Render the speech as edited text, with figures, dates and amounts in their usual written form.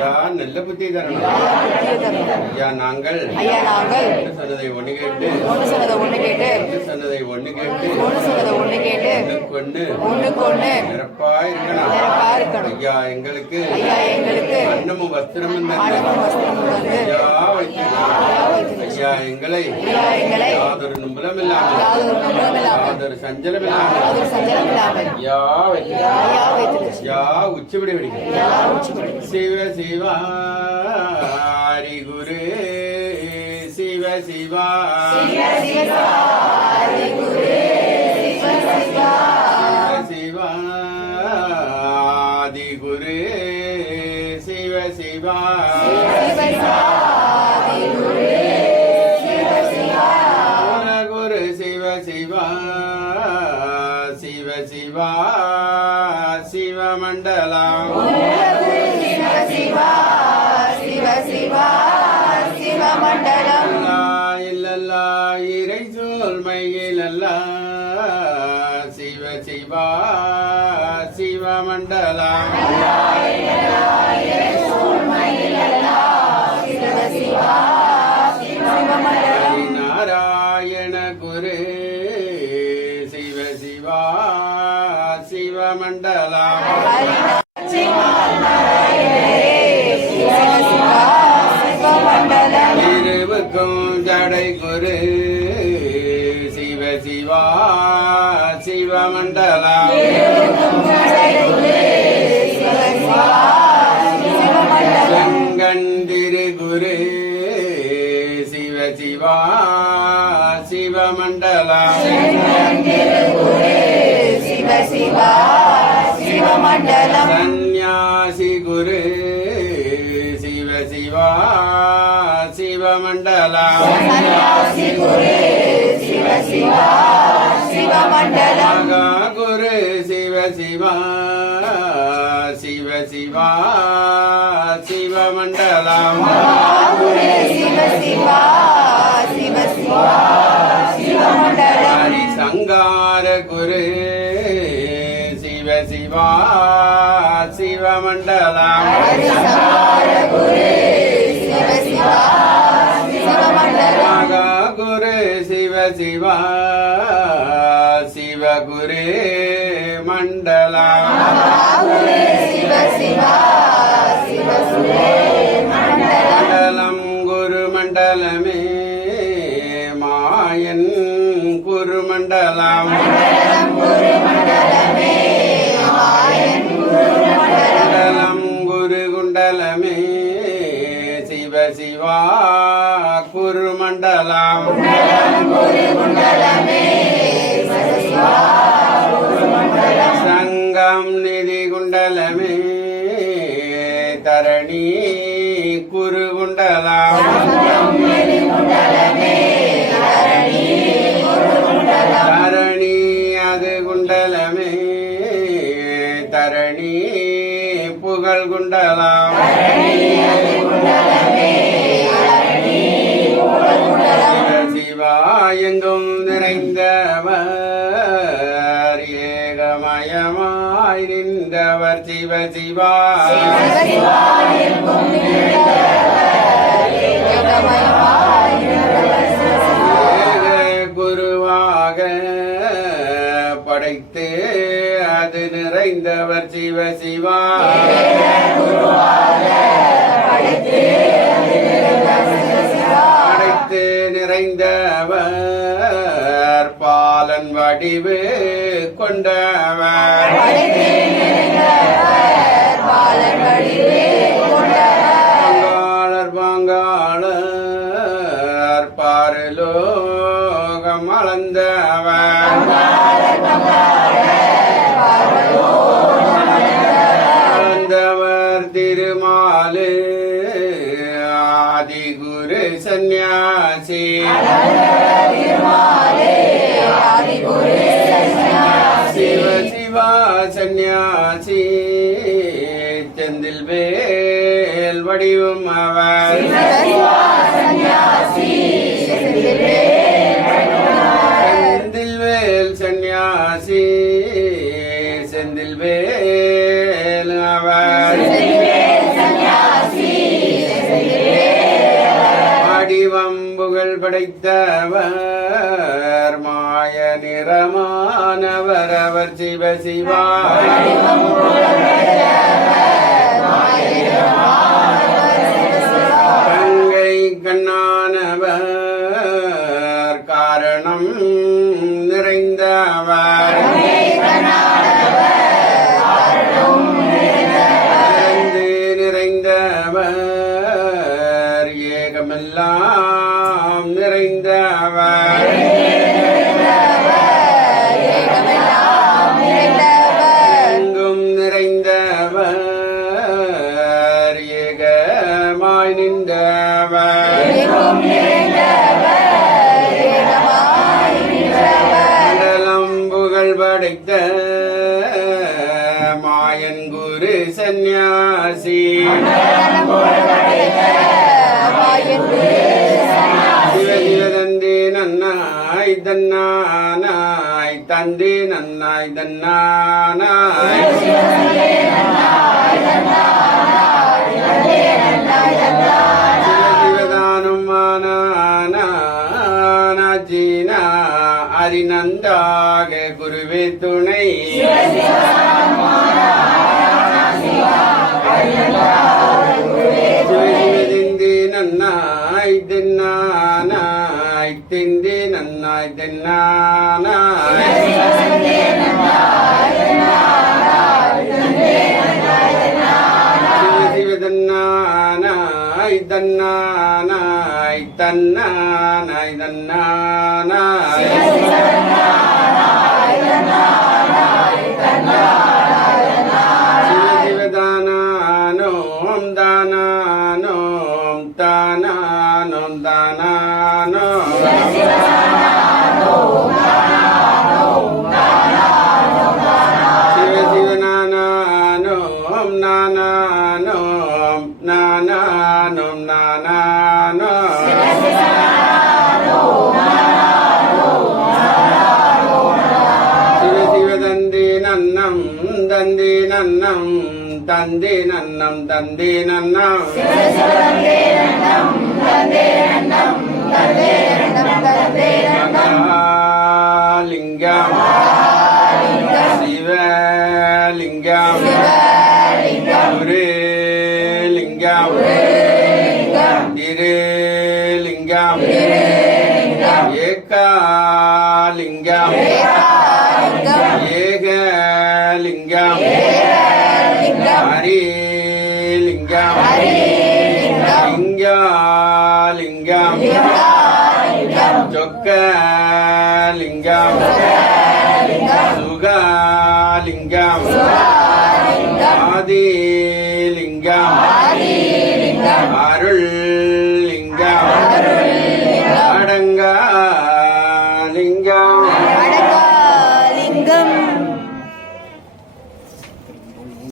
ஐயா நல்ல புத்தி தரணும். ஐயா நாங்கள் சொன்னதை ஒண்ணு கேட்டு சொன்னதை ஒண்ணு கேட்டு ஒண்ணுக்கு ஒண்ணு நிரப்பா இருக்கணும். ஐயா எங்களுக்கு அன்னமும் வஸ்திரமும் ஐயா ஐயா எங்களை யாதொரு நும்பலம் இல்லாமல் யாதொரு சஞ்சலம் இல்லாமல் ஐயா ஐயா உச்சிபடி சிவ சிவா ஹரி குரு சிவ சிவா சிவ ஆதி குரு சிவ சிவா குரு சிவ சிவா சிவ சிவா சிவமண்டலம் இல்லல்லா இறை சோல்மையிலல்லா சிவ சிவா சிவமண்டலம் நாராயண குரு சிவ சிவா சிவமண்டலம் இருவுக்கும் ஜடை குரு சிவ சிவா சிவமண்டலம் செங்கண்டிரு குரு சிவ சிவா சிவமண்டலம் சந்நியாசி குரு சிவ சிவா சிவமண்டலம் மகா குரு சிவ சிவா சிவ சிவா சிவமண்டலம் ஹரி சங்கார குரு சிவ சிவா சிவமண்டலம் மகா குரு சிவ சிவா சிவகுரு மண்டலம் மண்டலம் குரு மண்டலமே மாயன் குரு மண்டலம் மண்டலம் குரு குண்டலமே சிவ சிவா குரு மண்டலம் சங்கம் நிதி குண்டலமே தரணி குரு குண்டலம் தரணி அது குண்டலமே தரணி புகழ் குண்டலம் சிவா எங்கும் நிறைந்தவர் ஏகமயமாய் நின்றவர் சிவ சிவா குருவாக படைத்து அது நிறைந்தவர் சிவ சிவா படைத்து நிறைந்தவர் பாலன் வடிவு கொண்டவர் பங்காளர் பாரலோகம் அளந்தவர் அளந்தவர் திருமாலு ஆதிகுரு சந்நியாசி சிவ சிவா சந்நியாசி செந்தில் வேல் வடிவம் அவர் செந்தில் வேல் சந்நியாசி செந்தில் வேல் அவர் படைத்தவர் மாய நிறமானவர் அவர் சிவ சிவா கங்கை கண்ணானவர் காரணம் நிறைந்தவர் நிறைந்தவர் ஏகமெல்லாம் நிறைந்தவர் எங்கும் நிறைந்தவர் ஏகமாய் நின்றவர் மண்டலம் புகழ் படைத்த மாயன் குரு சந்நியாசி சிவசிவதந்தே நன்னாய் தன்னானாய் தந்தே நன்னாய் தன்னானாய் சிவசிவதானும் ஆனானாச்சீனா அரிநந்தாக குருவே துணை சிவசிவதிந்தே நன்னாய் தென்னானாய் தெந்தே நன்னாய் தென்னானாய் சிவசிவதன்னானாய் தன்னானாய் தன்னானாய் தன்னானாய் சிவசிவதானோம் தானோம் தானோம் தானோ சிவசிவனானோம் நானோம் நானோம் நானோ சிவசிவதந்தே நன்னம் தந்தே நன்னம் தந்தே நன்னம் தந்தே நன்னம் லிங்கம் சிவலிங்கம் குருலிங்கம் திருலிங்கம் ஏகாலிங்கம் ஏகலிங்கம் ஹரிலிங்கம் லிங்காலிங்கம் சொக்கலிங்கம் சுகலிங்கம் ஆதிலிங்கம்